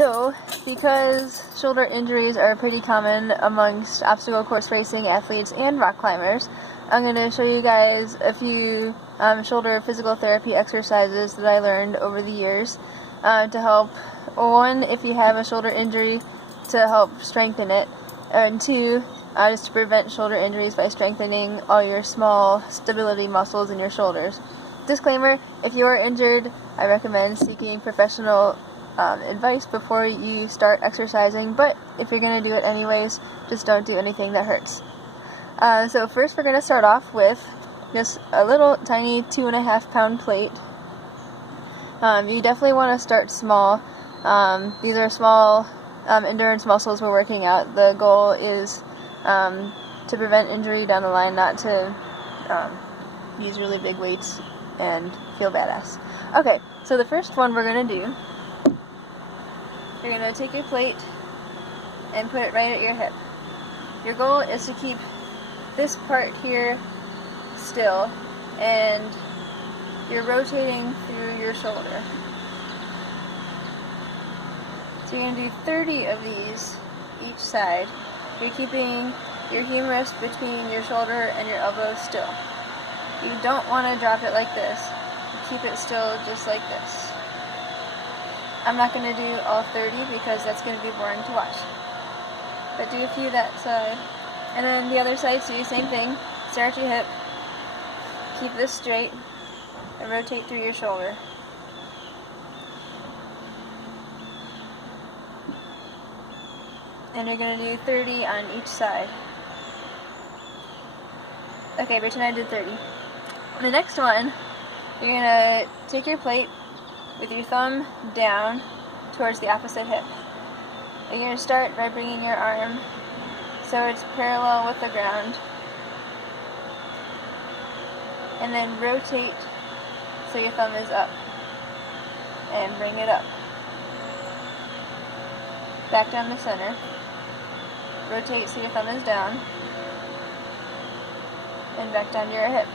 So, because shoulder injuries are pretty common amongst obstacle course racing athletes and rock climbers, I'm going to show you guys a few shoulder physical therapy exercises that I learned over the years to help, one, if you have a shoulder injury, to help strengthen it, and two, just to prevent shoulder injuries by strengthening all your small stability muscles in your shoulders. Disclaimer, if you are injured, I recommend seeking professional advice before you start exercising, but if you're going to do it anyways, just don't do anything that hurts. So first we're going to start off with just a little tiny 2.5 pound plate. You definitely want to start small. These are small endurance muscles we're working out. The goal is to prevent injury down the line, not to use really big weights and feel badass. Okay, so the first one we're going to do, you're going to take your plate and put it right at your hip. Your goal is to keep this part here still, and you're rotating through your shoulder. So you're going to do 30 of these each side. You're keeping your humerus between your shoulder and your elbow still. You don't want to drop it like this. Keep it still just like this. I'm not going to do all 30 because that's going to be boring to watch. But do a few that side. And then the other side, so do the same thing. Start at your hip. Keep this straight and rotate through your shoulder. And you're going to do 30 on each side. Okay, pretend I did 30. The next one, you're going to take your plate with your thumb down towards the opposite hip. You're going to start by bringing your arm so it's parallel with the ground. And then rotate so your thumb is up. And bring it up. Back down the center. Rotate so your thumb is down. And back down to your hip.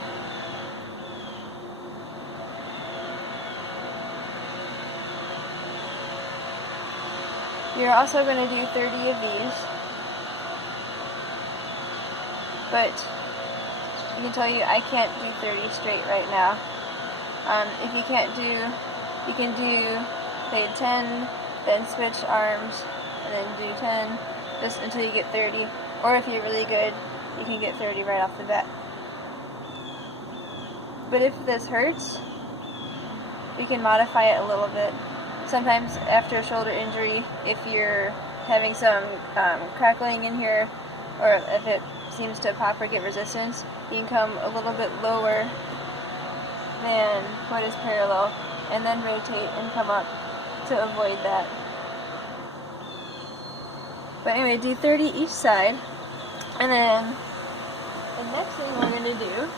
You're also going to do 30 of these, but I can tell you I can't do 30 straight right now. If you can't do, you can do, say, 10, then switch arms, and then do 10, just until you get 30. Or if you're really good, you can get 30 right off the bat. But if this hurts, we can modify it a little bit. Sometimes after a shoulder injury, if you're having some crackling in here, or if it seems to pop or get resistance, you can come a little bit lower than what is parallel, and then rotate and come up to avoid that. But anyway, do 30 each side, and then the next thing we're going to do,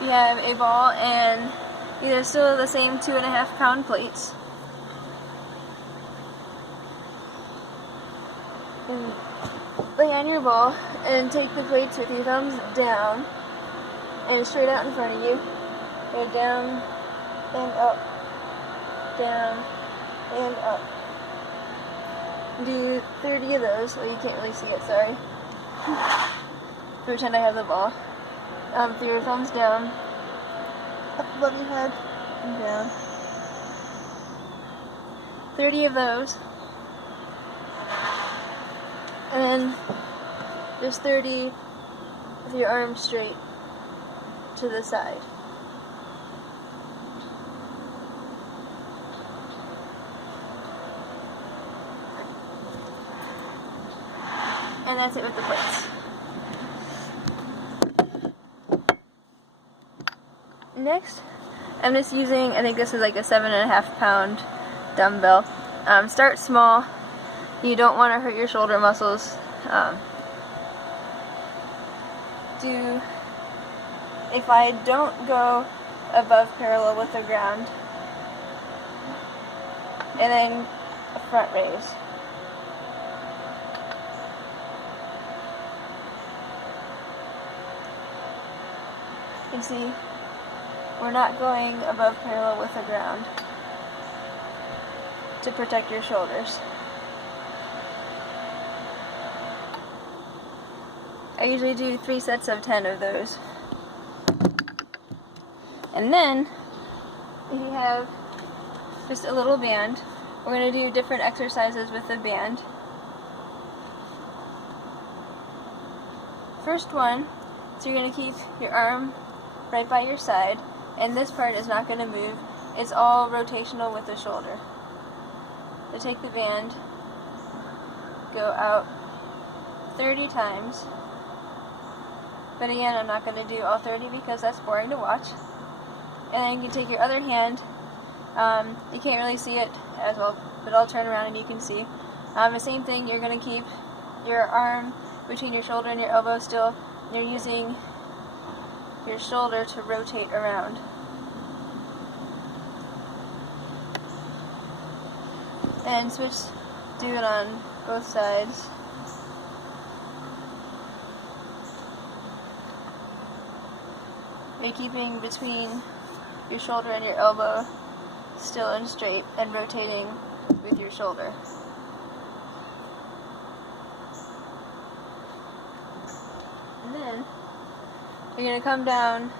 we have a ball and either still the same 2.5 pound plates. And lay on your ball and take the plates with your thumbs down and straight out in front of you. Go down and up, down and up. Do 30 of those. Well, you can't really see it, sorry. Pretend I have the ball. Through your thumbs down, up above your head, and down. 30 of those. And then just 30 with your arms straight to the side. And that's it with the plates. Next, I'm just using, I think this is like a 7.5 pound dumbbell. Start small. You don't want to hurt your shoulder muscles. If I don't go above parallel with the ground, and then a front raise. You see, we're not going above parallel with the ground. to protect your shoulders. I usually do 3 sets of 10 of those. And then, if you have just a little band, we're going to do different exercises with the band. First one, so you're going to keep your arm right by your side, and this part is not going to move. It's all rotational with the shoulder. So take the band, go out 30 times. But again, I'm not going to do all 30 because that's boring to watch. And then you can take your other hand. You can't really see it as well, but I'll turn around and you can see. The same thing, you're going to keep your arm between your shoulder and your elbow still. You're using your shoulder to rotate around. And switch, do it on both sides. By keeping between your shoulder and your elbow still and straight and rotating with your shoulder. And then you're going to come down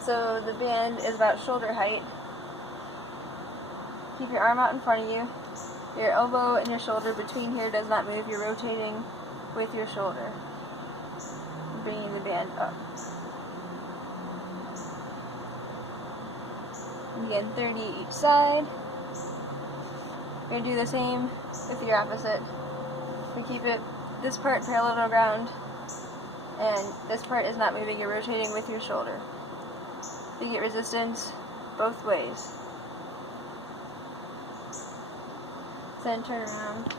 so the band is about shoulder height. Keep your arm out in front of you. Your elbow and your shoulder between here does not move. You're rotating with your shoulder, bringing the band up. Again, 30 each side. You're going to do the same with your opposite. We keep it, this part parallel to the ground, and this part is not moving. You're rotating with your shoulder. You get resistance both ways. Then turn around.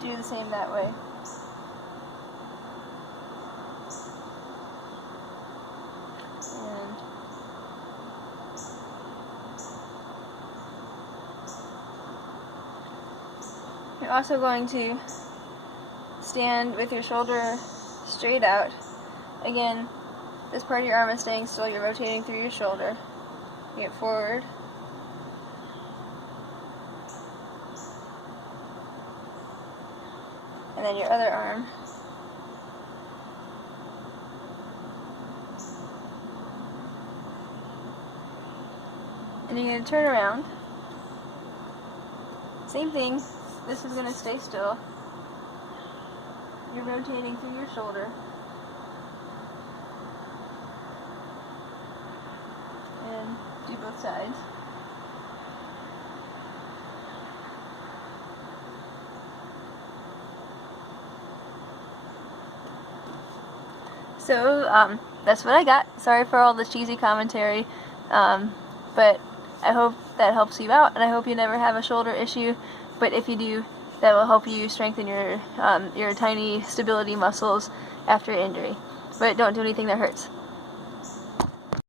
Do the same that way. And you're also going to stand with your shoulder straight out. Again, this part of your arm is staying still. You're rotating through your shoulder. You get forward. And then your other arm. And you're going to turn around. Same thing. This is going to stay still. You're rotating through your shoulder. And do both sides. So, that's what I got. Sorry for all the cheesy commentary, but I hope that helps you out, and I hope you never have a shoulder issue, but if you do, that will help you strengthen your tiny stability muscles after injury. But don't do anything that hurts.